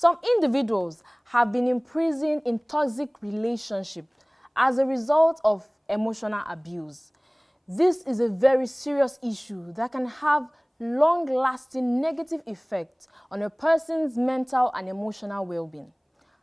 Some individuals have been imprisoned in toxic relationships as a result of emotional abuse. This is a very serious issue that can have long-lasting negative effects on a person's mental and emotional well-being.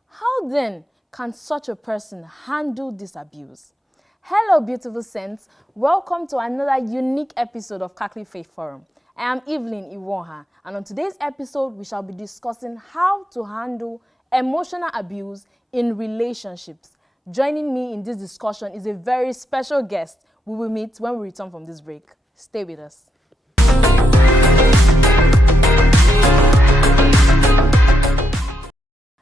How then can such a person handle this abuse? Hello, beautiful saints. Welcome to another unique episode of Catholic Faith Forum. I am Evelyn Iwonha, and on today's episode, we shall be discussing how to handle emotional abuse in relationships. Joining me in this discussion is a very special guest we will meet when we return from this break. Stay with us.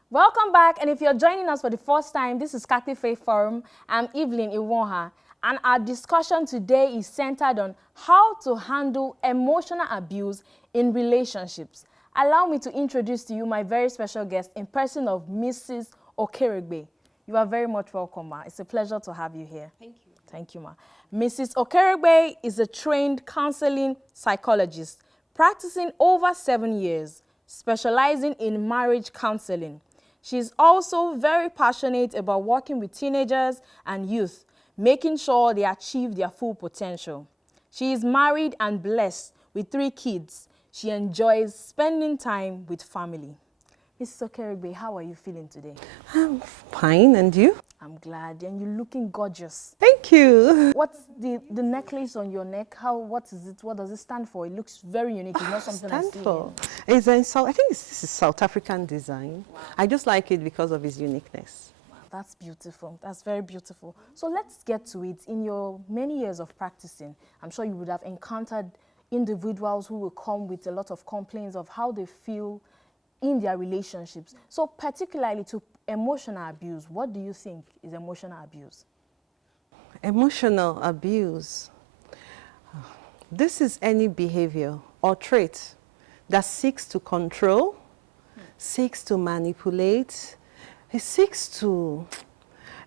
Welcome back, and if you're joining us for the first time, this is Catholic Faith Forum. I'm Evelyn Iwonha, and our discussion today is centered on how to handle emotional abuse in relationships. Allow me to introduce to you my very special guest in person of Mrs. Okeregbe. You are very much welcome, ma. It's a pleasure to have you here. Thank you. Thank you, ma. Mrs. Okeregbe is a trained counseling psychologist, practicing over 7 years, specializing in marriage counseling. She is also very passionate about working with teenagers and youth, making sure they achieve their full potential. She is married and blessed with 3 kids. She enjoys spending time with family. Mrs. Okeregbe, how are you feeling today? I'm fine, and you? I'm glad, and you're looking gorgeous. Thank you. What's the necklace on your neck? What is it? What does it stand for? It looks very unique. It's not something I see. It's I think this is South African design. Wow. I just like it because of its uniqueness. Wow, that's beautiful. That's very beautiful. So let's get to it. In your many years of practicing, I'm sure you would have encountered individuals who will come with a lot of complaints of how they feel in their relationships. So particularly to emotional abuse, what do you think is emotional abuse? Emotional abuse. This is any behavior or trait that seeks to control, seeks to manipulate, it seeks to,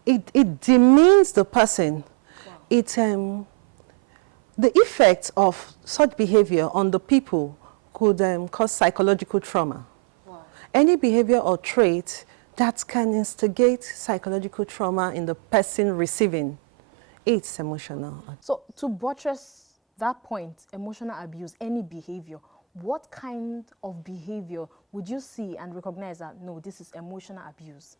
it demeans the person. Wow. The effect of such behavior on the people could cause psychological trauma. Wow. Any behavior or trait that can instigate psychological trauma in the person receiving, it's emotional. So to buttress that point, emotional abuse, any behavior, what kind of behavior would you see and recognize that, no, this is emotional abuse?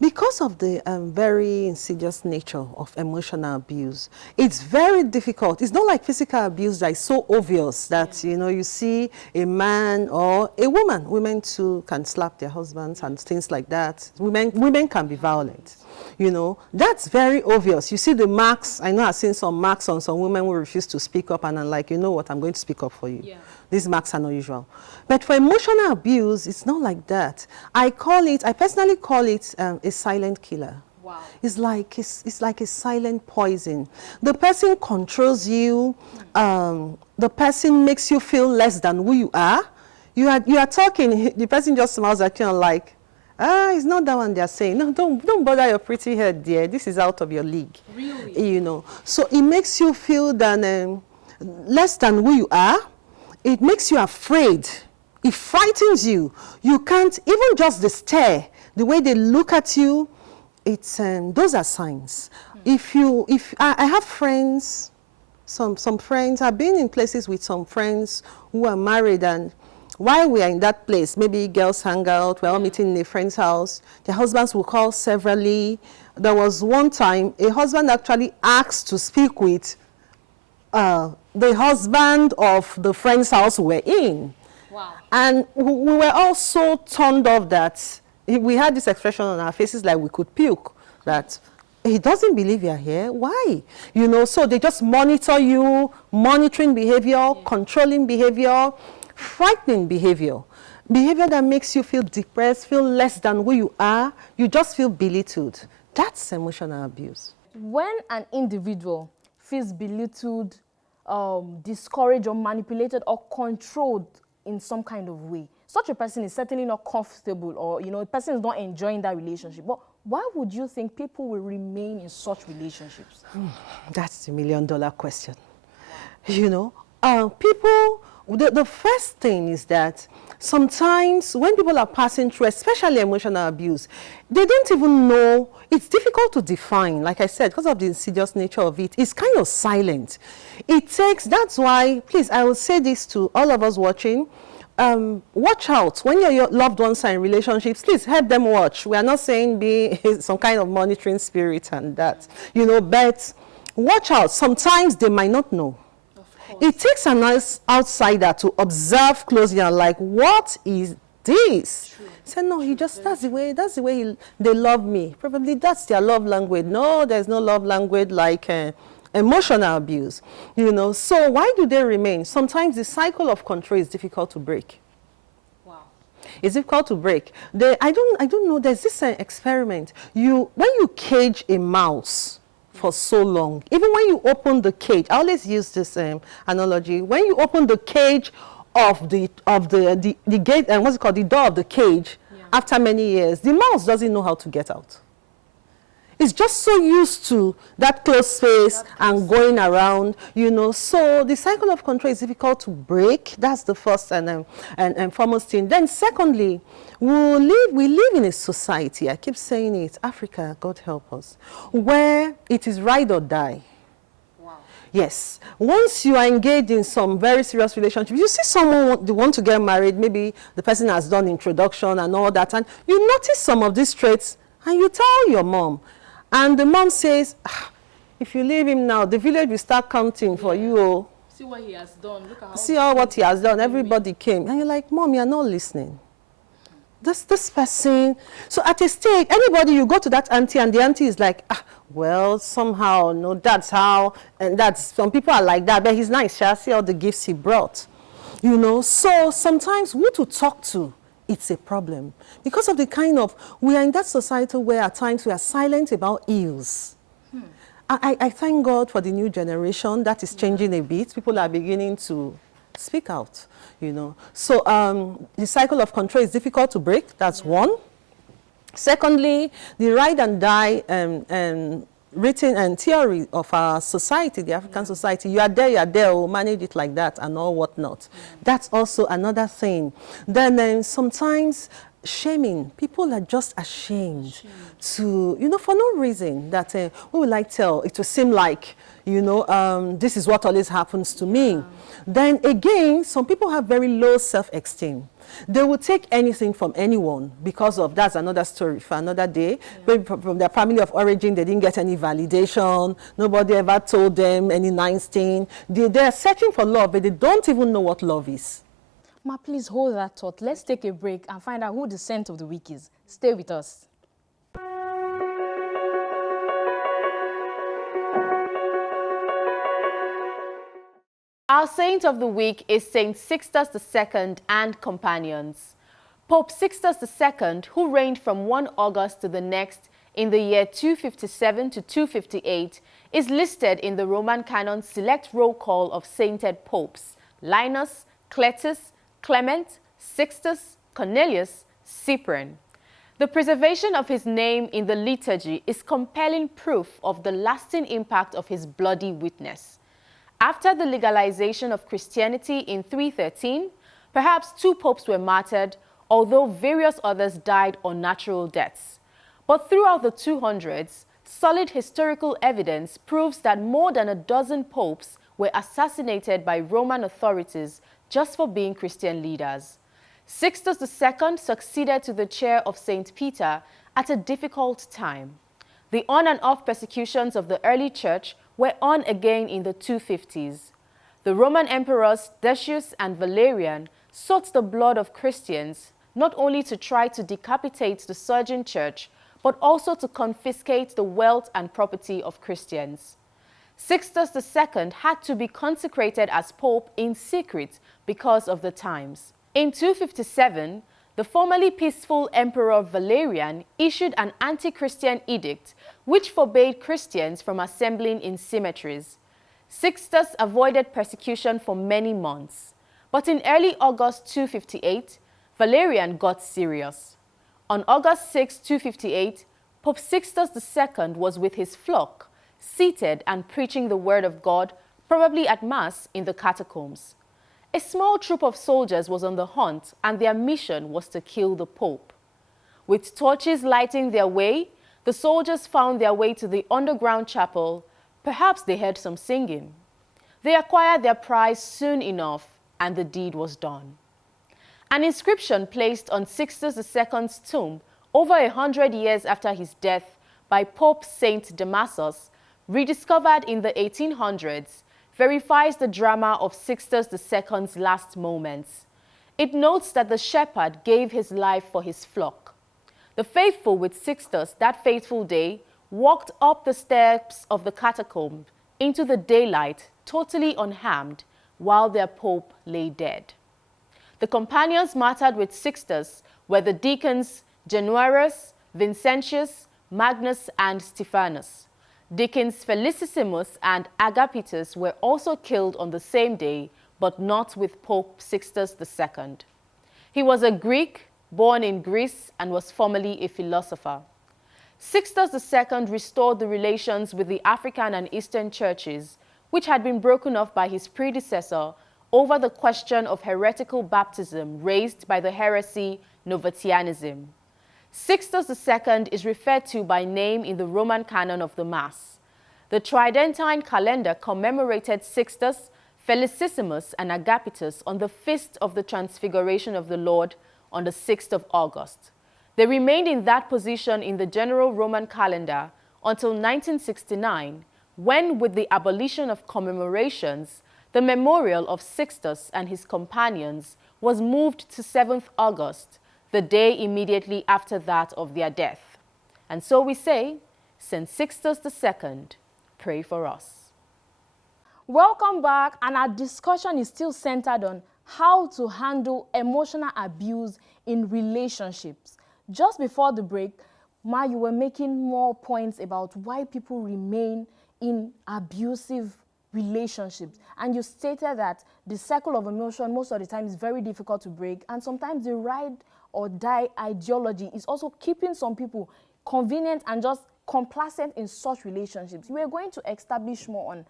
Because of the very insidious nature of emotional abuse, it's very difficult. It's not like physical abuse that is so obvious that, you know, you see a man or a woman. Women too can slap their husbands and things like that. Women can be violent. You know, that's very obvious. You see the marks. I know I've seen some marks on some women who refuse to speak up, and I'm like, you know what, I'm going to speak up for you. Yeah. These marks are not usual. But for emotional abuse, it's not like that. I personally call it a silent killer. Wow. It's like a silent poison. The person controls you. The person makes you feel less than who you are. You are talking, the person just smiles at you and like, it's not that one they're saying. No, don't bother your pretty head, dear. This is out of your league. Really? You know. So it makes you feel that less than who you are. It makes you afraid. It frightens you. You can't, even just the stare, the way they look at you, it's those are signs. I have friends, some friends, I've been in places with some friends who are married, and while we are in that place, maybe girls hang out, we're all meeting in a friend's house, their husbands will call severally. There was one time, a husband actually asked to speak with the husband of the friend's house we're in. Wow. And we were all so turned off that we had this expression on our faces like we could puke, that he doesn't believe you're here. Why? You know, so they just monitor you, monitoring behavior, controlling behavior, frightening behavior. Behavior that makes you feel depressed, feel less than who you are. You just feel belittled. That's emotional abuse. When an individual feels belittled, discouraged or manipulated or controlled in some kind of way, such a person is certainly not comfortable, or, you know, the person is not enjoying that relationship. But why would you think people will remain in such relationships? That's the $1 million question. You know, people The first thing is that sometimes when people are passing through, especially emotional abuse, they don't even know, it's difficult to define, like I said, because of the insidious nature of it. It's kind of silent. It takes, that's why, please, I will say this to all of us watching, watch out when your loved ones are in relationships. Please help them watch. We are not saying be some kind of monitoring spirit and that, you know, but watch out. Sometimes they might not know. It takes an outsider to observe closely and like, what is this? Say, no, he just, that's the way they love me. Probably that's their love language. No, there's no love language like emotional abuse, you know. So why do they remain? Sometimes the cycle of control is difficult to break. Wow. It's difficult to break. I don't know, there's this experiment. When you cage a mouse for so long, even when you open the cage, I always use this analogy. When you open the cage of the gate, and what's it called, the door of the cage, after many years, the mouse doesn't know how to get out. It's just so used to that closed space and going around, you know. So the cycle of control is difficult to break. That's the first and foremost thing. Then secondly, we live in a society, I keep saying it, Africa, God help us, where it is ride or die. Wow. Yes. Once you are engaged in some very serious relationship, you see someone want to get married, maybe the person has done introduction and all that, and you notice some of these traits, and you tell your mom. And the mom says, if you leave him now, the village will start counting for you. Oh. See what he has done. Look at how see all what he has done. Everybody came. And you're like, Mom, you're not listening. This person. So at a stage, anybody, you go to that auntie and the auntie is like, well, somehow, no, that's how. And that's, some people are like that, but he's nice. Shall I see all the gifts he brought? You know, so sometimes who to talk to, it's a problem. Because of the kind of, we are in that society where at times we are silent about ills. I thank God for the new generation that is changing a bit. People are beginning to speak out, you know. So the cycle of control is difficult to break, that's one. Secondly, the ride and die written and theory of our society, the African society, you are there, we'll manage it like that and all whatnot. That's also another thing. Then sometimes shaming, people are just ashamed to, you know, for no reason that we would like tell, it will seem like, you know, this is what always happens to me. Then again, some people have very low self-esteem. They will take anything from anyone because of, that's another story for another day. Maybe from their family of origin, they didn't get any validation. Nobody ever told them any nice thing. They're searching for love, but they don't even know what love is. Ma, please hold that thought. Let's take a break and find out who the saint of the week is. Stay with us. Our saint of the week is Saint Sixtus II and companions. Pope Sixtus II, who reigned from 1 August to the next in the year 257 to 258, is listed in the Roman canon select roll call of sainted popes: Linus, Cletus, Clement, Sixtus, Cornelius, Cyprian. The preservation of his name in the liturgy is compelling proof of the lasting impact of his bloody witness. After the legalization of Christianity in 313, perhaps 2 popes were martyred, although various others died unnatural deaths. But throughout the 200s, solid historical evidence proves that more than a dozen popes were assassinated by Roman authorities just for being Christian leaders. Sixtus II succeeded to the chair of St. Peter at a difficult time. The on and off persecutions of the early church were on again in the 250s. The Roman emperors Decius and Valerian sought the blood of Christians, not only to try to decapitate the surging church, but also to confiscate the wealth and property of Christians. Sixtus II had to be consecrated as pope in secret because of the times. In 257, the formerly peaceful Emperor Valerian issued an anti-Christian edict which forbade Christians from assembling in cemeteries. Sixtus avoided persecution for many months, but in early August 258, Valerian got serious. On August 6, 258, Pope Sixtus II was with his flock, seated and preaching the word of God, probably at Mass in the catacombs. A small troop of soldiers was on the hunt, and their mission was to kill the Pope. With torches lighting their way, the soldiers found their way to the underground chapel. Perhaps they heard some singing. They acquired their prize soon enough, and the deed was done. An inscription placed on Sixtus II's tomb over 100 years after his death by Pope Saint Damasus, rediscovered in the 1800s, verifies the drama of Sixtus II's last moments. It notes that the shepherd gave his life for his flock. The faithful with Sixtus that fateful day walked up the steps of the catacomb into the daylight totally unharmed, while their pope lay dead. The companions martyred with Sixtus were the deacons Januarius, Vincentius, Magnus, and Stephanus. Deacons Felicissimus and Agapitus were also killed on the same day, but not with Pope Sixtus II. He was a Greek, born in Greece, and was formerly a philosopher. Sixtus II restored the relations with the African and Eastern churches, which had been broken off by his predecessor over the question of heretical baptism raised by the heresy Novatianism. Sixtus II is referred to by name in the Roman canon of the Mass. The Tridentine calendar commemorated Sixtus, Felicissimus, and Agapitus on the feast of the Transfiguration of the Lord on the 6th of August. They remained in that position in the general Roman calendar until 1969, when, with the abolition of commemorations, the memorial of Sixtus and his companions was moved to 7th August, the day immediately after that of their death. And so we say, St. Sixtus II, pray for us. Welcome back, and our discussion is still centered on how to handle emotional abuse in relationships. Just before the break, Ma, you were making more points about why people remain in abusive relationships. And you stated that the cycle of emotion most of the time is very difficult to break, and sometimes the ride or die ideology is also keeping some people convenient and just complacent in such relationships. We are going to establish more on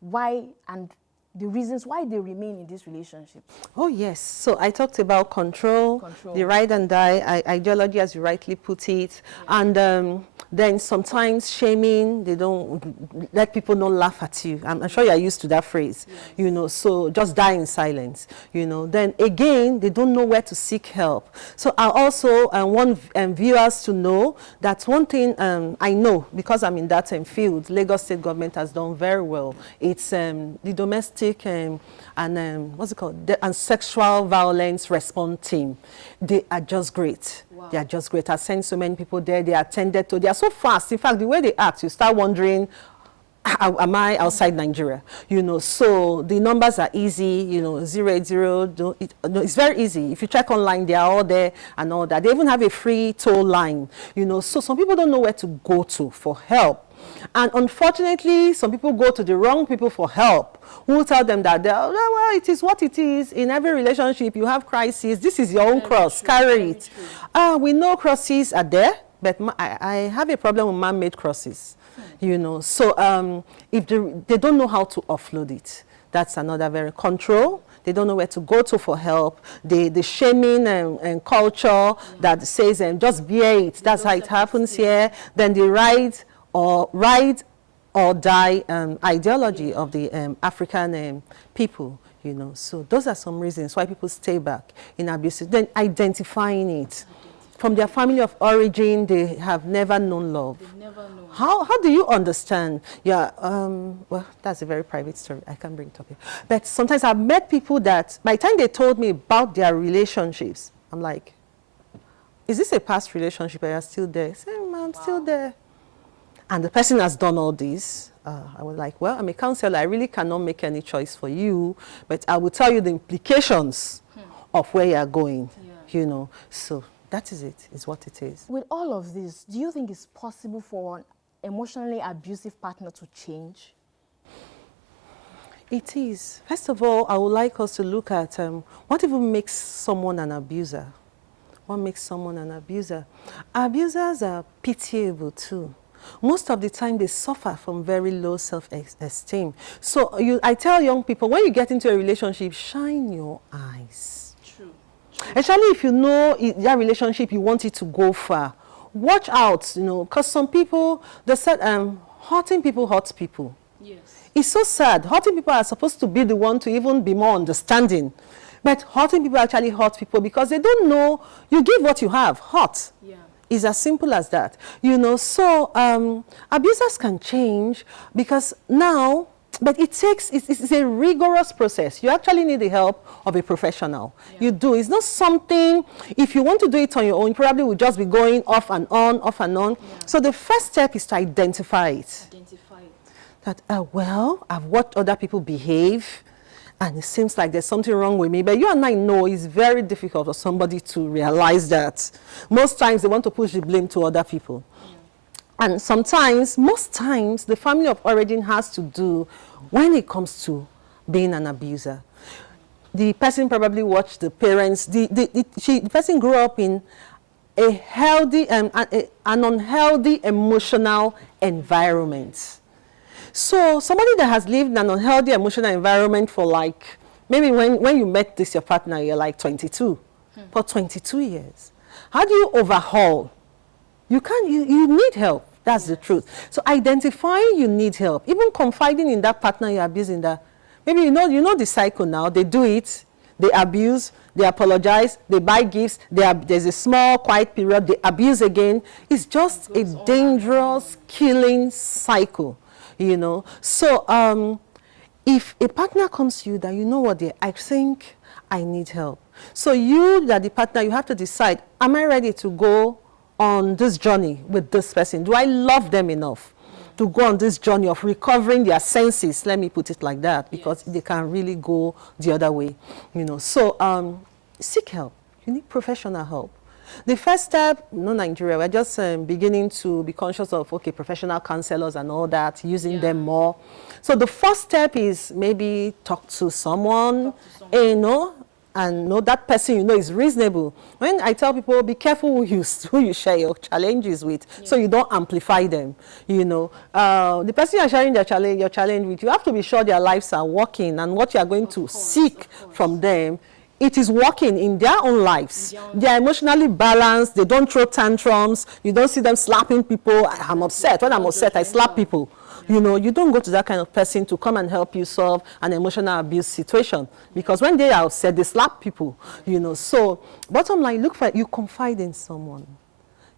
why and the reasons why they remain in this relationship. Oh, yes. So I talked about control, the ride and die ideology, as you rightly put it. Yeah. And then sometimes shaming, they don't let people not laugh at you. I'm sure you're used to that phrase, yes. You know, so just die in silence, you know. Then again, they don't know where to seek help. So I also want viewers to know that one thing I know, because I'm in that field, Lagos State government has done very well. It's the domestic what's it called? And sexual violence response team. They are just great. Wow. They are just great. I've sent so many people there. They attended to. They are so fast. In fact, the way they act, you start wondering, am I outside Nigeria? You know, so the numbers are easy. You know, 080. It's very easy. If you check online, they are all there and all that. They even have a free toll line. You know, so some people don't know where to go to for help. And unfortunately, some people go to the wrong people for help, who will tell them that, well, it is what it is. In every relationship, you have crises. This is your own cross. Carry it. We know crosses are there, but I have a problem with man-made crosses, you know. So if they don't know how to offload it, that's another very control. They don't know where to go to for help. The shaming and culture that says, just bear it. That's how it happens here. Then the ride or die ideology of the African people, you know. So those are some reasons why people stay back in abuse. Then identifying it. From their family of origin, they have never known love. Never known. How do you understand? Yeah, well, that's a very private story. I can't bring it up here. But sometimes I've met people that, by the time they told me about their relationships, I'm like, is this a past relationship? Are you still there? I say, I'm still there. And the person has done all this. I was like, well, I'm a counselor. I really cannot make any choice for you, but I will tell you the implications of where you're going, you know. So that is it, is what it is. With all of this, do you think it's possible for an emotionally abusive partner to change? It is. First of all, I would like us to look at what even makes someone an abuser. What makes someone an abuser? Abusers are pitiable too. most of the time they suffer from very low self-esteem. So I tell young people, when you get into a relationship, shine your eyes. True. Especially if you know that relationship, you want it to go far. Watch out, because some people, they said, hurting people hurt people. Yes. It's so sad. Hurting people are supposed to be the one to even be more understanding. But hurting people actually hurt people because they don't know. You give what you have. Hurt. Yeah. It's as simple as that. So abusers can change because now, but it's a rigorous process. You actually need the help of a professional. Yeah. You do. It's not something, if you want to do it on your own, you probably will just be going off and on, off and on. Yeah. So the first step is to identify it. That, well, I've watched other people behave, and it seems like there's something wrong with me. But you and I know it's very difficult for somebody to realize that. Most times they want to push the blame to other people. Yeah. And sometimes, most times, the family of origin has to do when it comes to being an abuser. The person probably watched the parents. The person grew up in a healthy, an unhealthy emotional environment. So somebody that has lived in an unhealthy emotional environment for like, maybe when you met your partner, you're like 22. For 22 years. How do you overhaul? You need help. That's the truth. So identifying you need help, even confiding in that partner you're abusing, that maybe you know the cycle now. They do it, they abuse, they apologize, they buy gifts, there's a small quiet period, they abuse again. It's just a dangerous killing cycle. So if a partner comes to you that I think I need help. So you, that the partner, you have to decide, am I ready to go on this journey with this person? Do I love them enough to go on this journey of recovering their senses? Let me put it like that, because they can really go the other way. So seek help. You need professional help. The first step, Nigeria, we're just beginning to be conscious of, professional counselors and all that, using them more. So the first step is maybe talk to someone, and know that person is reasonable. When I tell people, be careful who you share your challenges with, so you don't amplify them. The person you're sharing your challenge with, you have to be sure their lives are working, and what you are going to seek from them, it is working in their own lives. They are emotionally balanced. They don't throw tantrums. You don't see them slapping people. I'm upset. When I'm upset, I slap people. You don't go to that kind of person to come and help you solve an emotional abuse situation, because when they are upset, they slap people. So bottom line, you confide in someone.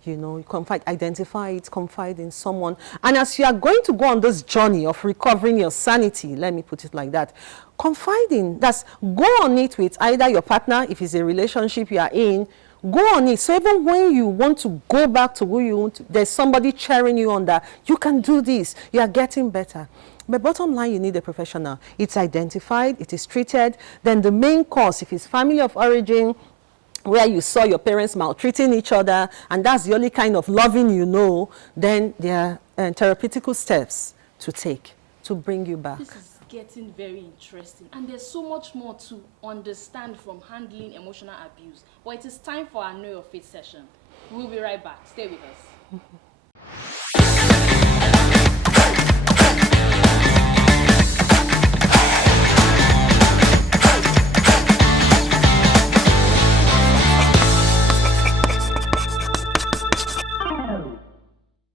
You identify it, confide in someone. And as you are going to go on this journey of recovering your sanity, let me put it like that, confiding, go on it with either your partner, if it's a relationship you are in, go on it. So even when you want to go back to who you want to, there's somebody cheering you on that, you can do this, you are getting better. But bottom line, you need a professional. It's identified, it is treated. Then the main cause, if it's family of origin, where you saw your parents maltreating each other, and that's the only kind of loving then there are therapeutical steps to take to bring you back. This is getting very interesting, and there's so much more to understand from handling emotional abuse. But it is time for our Know Your Faith session. We'll be right back. Stay with us.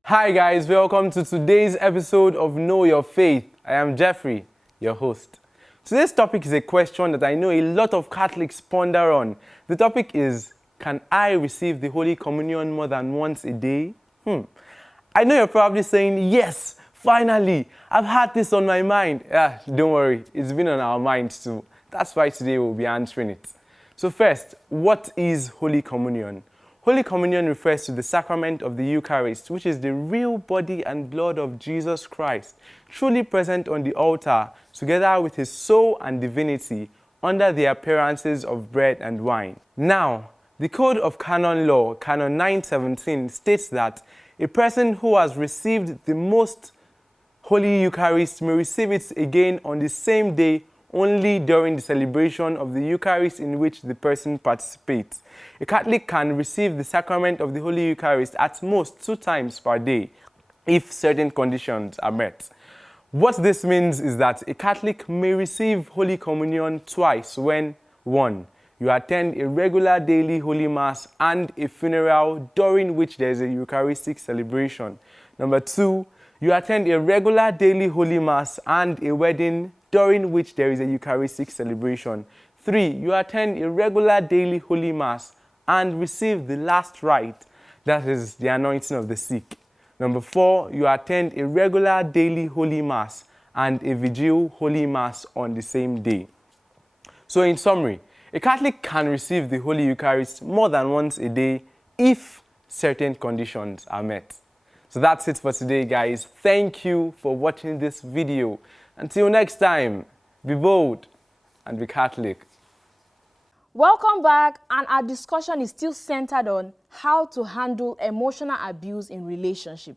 Hi guys, welcome to today's episode of Know Your Faith. I am Jeffrey, your host. Today's topic is a question that I know a lot of Catholics ponder on. The topic is, can I receive the Holy Communion more than once a day? I know you're probably saying, yes, finally, I've had this on my mind. Don't worry, it's been on our minds too. That's why today we'll be answering it. So first, what is Holy Communion? Holy Communion refers to the sacrament of the Eucharist, which is the real body and blood of Jesus Christ, truly present on the altar, together with his soul and divinity, under the appearances of bread and wine. Now, the Code of Canon Law, Canon 917, states that a person who has received the most Holy Eucharist may receive it again on the same day, only during the celebration of the Eucharist in which the person participates. A Catholic can receive the sacrament of the Holy Eucharist at most 2 times per day. if certain conditions are met. What this means is that a Catholic may receive Holy Communion twice when 1. You attend a regular daily Holy Mass and a funeral during which there is a Eucharistic celebration. Number 2, you attend a regular daily Holy Mass and a wedding during which there is a Eucharistic celebration. 3, you attend a regular daily Holy Mass and receive the last rite, that is the anointing of the sick. Number 4, you attend a regular daily Holy Mass and a vigil Holy Mass on the same day. So in summary, a Catholic can receive the Holy Eucharist more than once a day if certain conditions are met. So that's it for today, guys. Thank you for watching this video. Until next time, be bold and be Catholic. Welcome back, and our discussion is still centered on how to handle emotional abuse in relationship.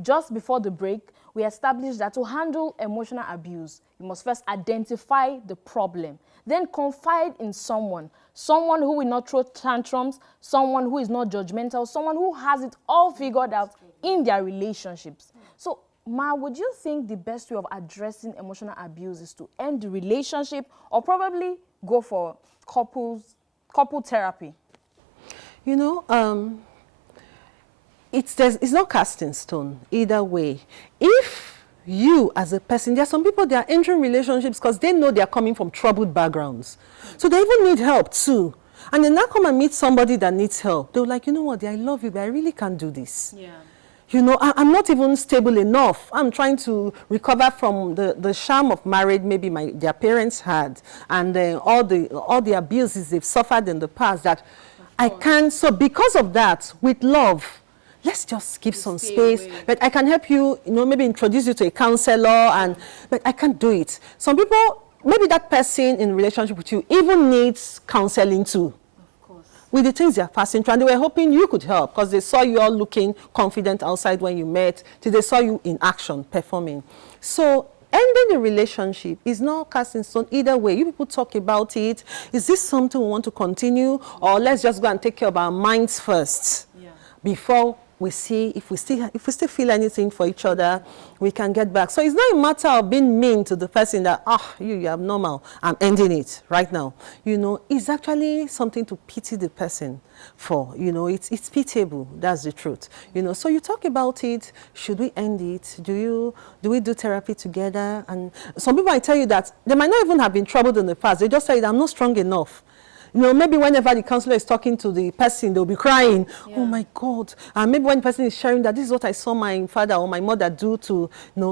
Just before the break, we established that to handle emotional abuse, you must first identify the problem, then confide in someone who will not throw tantrums, someone who is not judgmental, someone who has it all figured out in their relationships. So, Ma, would you think the best way of addressing emotional abuse is to end the relationship or probably go for couple therapy? You know, it's not cast in stone either way. If you as a person, there are some people, they are entering relationships because they know they are coming from troubled backgrounds. So they even need help too. And then now come and meet somebody that needs help. They're like, you know what, I love you, but I really can't do this. Yeah. You know, I'm not even stable enough. I'm trying to recover from the sham of marriage maybe their parents had, and all the abuses they've suffered in the past that I can't. So because of that, with love, let's just give some space. Away. But I can help you, you know, maybe introduce you to a counselor, but I can't do it. Some people, maybe that person in relationship with you even needs counseling too. With the things they're passing through, and they were hoping you could help because they saw you all looking confident outside when you met, till they saw you in action, performing. So ending the relationship is not cast in stone either way. You people talk about it. Is this something we want to continue, or let's just go and take care of our minds first before we see if we still feel anything for each other, we can get back. So it's not a matter of being mean to the person that, you're abnormal, I'm ending it right now. You know, it's actually something to pity the person for. You know, it's pitiable, that's the truth. You know, so you talk about it, should we end it? Do we do therapy together? And some people might tell you that they might not even have been troubled in the past, they just say, I'm not strong enough. You know, maybe whenever the counselor is talking to the person, they'll be crying. Yeah. Oh my God. And maybe when the person is sharing that this is what I saw my father or my mother do to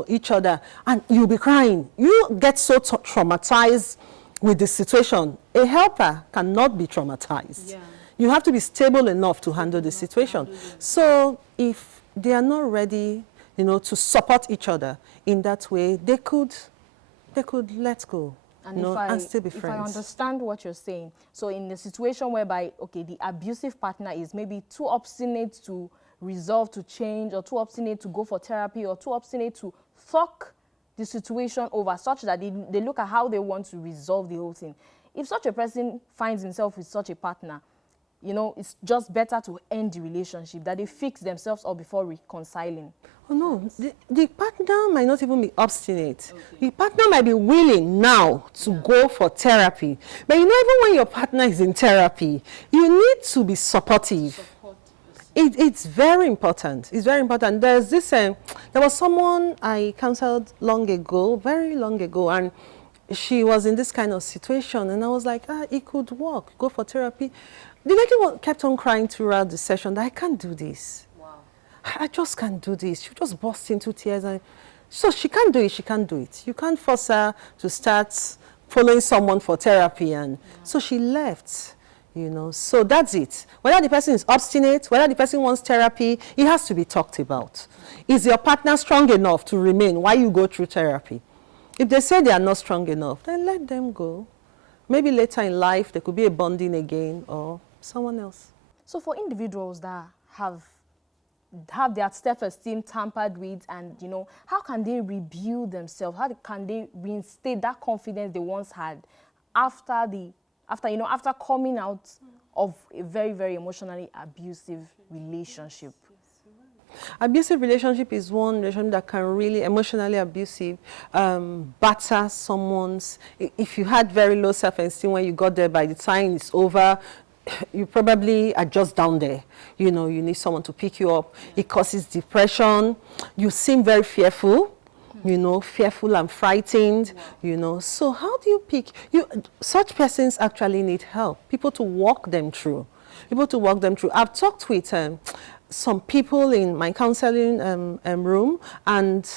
each other, and you'll be crying. You get so traumatized with the situation. A helper cannot be traumatized. Yeah. You have to be stable enough to handle the situation. So if they are not ready, to support each other in that way, they could let go. And still be friends. If I understand what you're saying, so in the situation whereby, okay, the abusive partner is maybe too obstinate to resolve, to change, or too obstinate to go for therapy, or too obstinate to talk the situation over such that they look at how they want to resolve the whole thing. If such a person finds himself with such a partner, it's just better to end the relationship, that they fix themselves up before reconciling. Oh no, the partner might not even be obstinate. Okay. The partner might be willing now to go for therapy. But even when your partner is in therapy, you need to be supportive. It's very important. It's very important. There's this, there was someone I counseled long ago, very long ago, and she was in this kind of situation, and I was like, it could work, go for therapy. The lady kept on crying throughout the session that I can't do this. I just can't do this. She just burst into tears. So she can't do it. She can't do it. You can't force her to start following someone for therapy. And so she left, So that's it. Whether the person is obstinate, whether the person wants therapy, it has to be talked about. Is your partner strong enough to remain while you go through therapy? If they say they are not strong enough, then let them go. Maybe later in life, there could be a bonding again or someone else. So for individuals that have their self-esteem tampered with, and how can they rebuild themselves? How can they reinstate that confidence they once had after coming out of a very, very emotionally abusive relationship? Abusive relationship is one relationship that can really emotionally abusive, batter someone's. If you had very low self-esteem when you got there, by the time it's over, you probably are just down there. You know, you need someone to pick you up. It causes depression. You seem very fearful. You know, fearful and frightened, you know. So how do you pick? Such persons actually need help, people to walk them through. I've talked with some people in my counseling room, and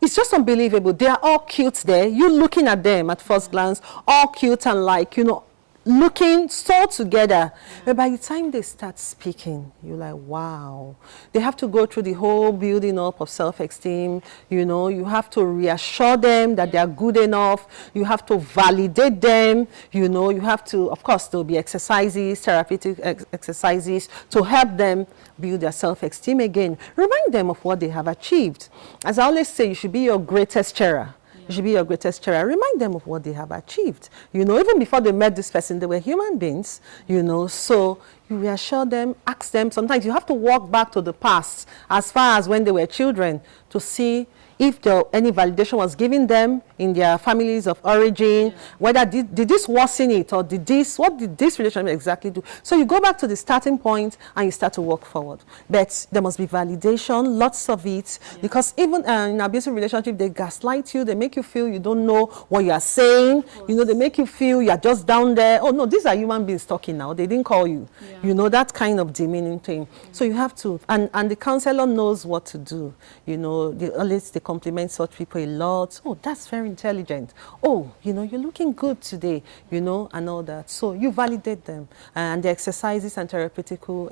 it's just unbelievable. They are all cute there. You looking at them at first glance, all cute and like, you know, looking so together. But by the time they start speaking, you're like, wow. They have to go through the whole building up of self-esteem. You know, you have to reassure them that they are good enough. You have to validate them. You know, you have to, of course, there'll be exercises, therapeutic exercises to help them build their self-esteem again. Remind them of what they have achieved. As I always say, you should be your greatest cheerer. You should be your greatest cheerer. Remind them of what they have achieved. You know, even before they met this person, they were human beings, you know. So you reassure them, ask them. Sometimes you have to walk back to the past as far as when they were children to see if any validation was given them in their families of origin, whether did this worsen it, or what did this relationship exactly do? So you go back to the starting point and you start to walk forward. But there must be validation, lots of it, because even in abusive relationship, they gaslight you, they make you feel you don't know what you are saying, you know, they make you feel you are just down there. Oh no, these are human beings talking now, they didn't call you. You know, that kind of demeaning thing. So you have to, and the counselor knows what to do. You know, they compliment such people a lot. Oh, that's very intelligent. Oh, you know, you're looking good today, you know, and all that. So you validate them, and the exercises and therapeutical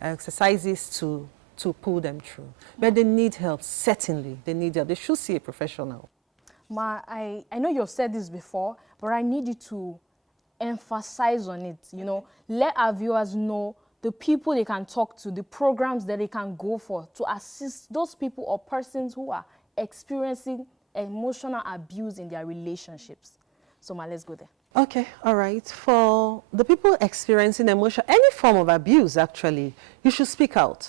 exercises to pull them through. But they need help, certainly. They need help. They should see a professional. Ma, I know you've said this before, but I need you to emphasize on it, you know. Let our viewers know the people they can talk to, the programs that they can go for to assist those people or persons who are experiencing emotional abuse in their relationships. So, Ma, let's go there. Okay, all right. For the people experiencing any form of abuse, actually, you should speak out.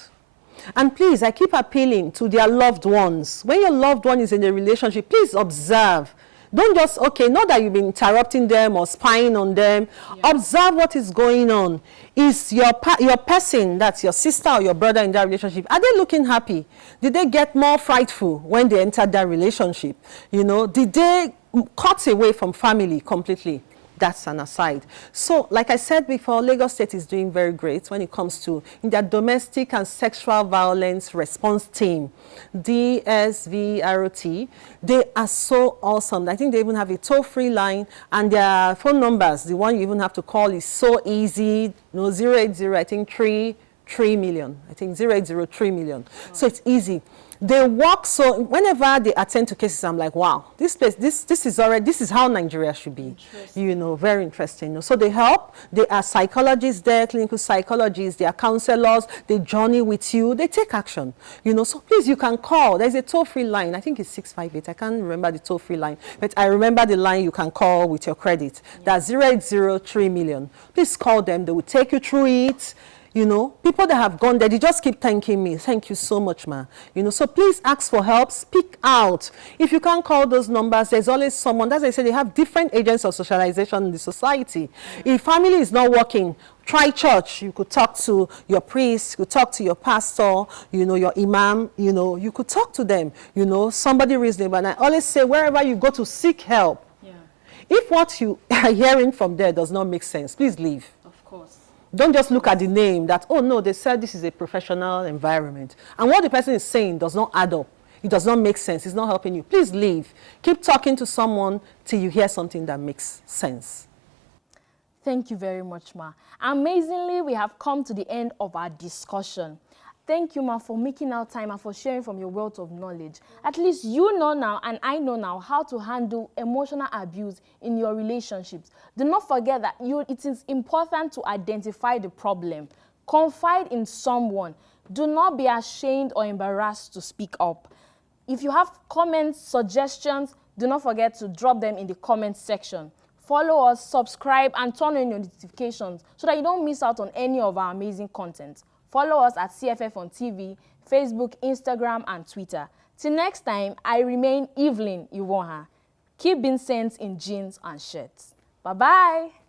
And please, I keep appealing to their loved ones. When your loved one is in a relationship, please observe. Don't just, okay, not that you've been interrupting them or spying on them. Observe what is going on. Is your person, that's your sister or your brother in that relationship, are they looking happy? Did they get more frightful when they entered that relationship? You know, did they cut away from family completely? That's an aside. So, like I said before, Lagos State is doing very great when it comes to in their domestic and sexual violence response team, DSVROT. They are so awesome. I think they even have a toll-free line, and their phone numbers, the one you even have to call, is so easy. You know, 080, I think 3 million. I think 080 million. Oh. So it's easy. They work, so whenever they attend to cases, I'm like, wow, this place, this is how Nigeria should be. You know, very interesting. You know, so they help. They are psychologists there, clinical psychologists, they are counselors, they journey with you, they take action. You know, so please, you can call. There's a toll-free line. I think it's 658. I can't remember the toll-free line, but I remember the line you can call with your credit. That's 080 million. Please call them. They will take you through it. You know, people that have gone there, they just keep thanking me. Thank you so much, ma. You know, so please ask for help. Speak out. If you can't call those numbers, there's always someone. As I said, they have different agents of socialization in the society. If family is not working, try church. You could talk to your priest. You could talk to your pastor, you know, your imam. You know, you could talk to them, you know, somebody reasonable. And I always say, wherever you go to seek help, if what you are hearing from there does not make sense, please leave. Of course. Don't just look at the name that, oh no, they said this is a professional environment. And what the person is saying does not add up. It does not make sense. It's not helping you. Please leave. Keep talking to someone till you hear something that makes sense. Thank you very much, Ma. Amazingly, we have come to the end of our discussion. Thank you, Ma, for making out time and for sharing from your wealth of knowledge. At least you know now, and I know now, how to handle emotional abuse in your relationships. Do not forget that it is important to identify the problem. Confide in someone. Do not be ashamed or embarrassed to speak up. If you have comments, suggestions, do not forget to drop them in the comment section. Follow us, subscribe, and turn on your notifications so that you don't miss out on any of our amazing content. Follow us at CFF on TV, Facebook, Instagram, and Twitter. Till next time, I remain Evelyn Iwoha. Keep being sent in jeans and shirts. Bye-bye.